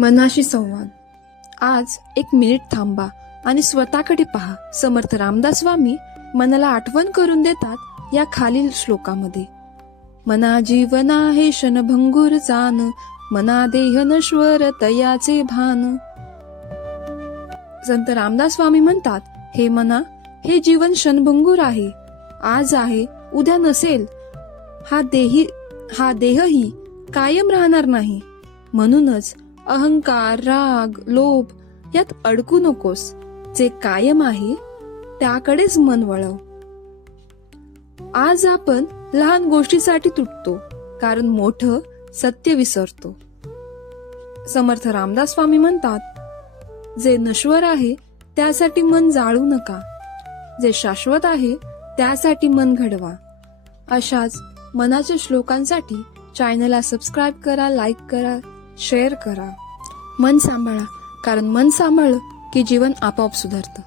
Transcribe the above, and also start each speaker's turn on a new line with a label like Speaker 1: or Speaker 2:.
Speaker 1: मनाशी संवाद. आज एक मिनिट थांबा आणि स्वतःकडे पहा. समर्थ रामदास स्वामी मनाला आठवण करून देतात या खालील श्लोकामध्ये. मना जीवना हे क्षणभंगूर जान मना देह नश्वर तयाचे भान. संत रामदास स्वामी म्हणतात हे मना हे जीवन क्षणभंगूर आहे. आज आहे उद्या नसेल. हा देही हा देहही कायम राहणार नाही. म्हणूनच अहंकार राग लोभ यात अडकू नकोस. जे कायम आहे त्याकडेच मन वळव. आज आपण लहान गोष्टीसाठी तुटतो कारण मोठं सत्य विसरतो. समर्थ रामदास स्वामी म्हणतात जे नश्वर आहे त्यासाठी मन जाळू नका. जे शाश्वत आहे त्यासाठी मन घडवा. अशाच मनाच्या श्लोकांसाठी चॅनलला सबस्क्राईब करा लाईक करा शेअर करा. मन सांभाळा कारण मन सांभाळलं की जीवन आपोआप सुधारतं.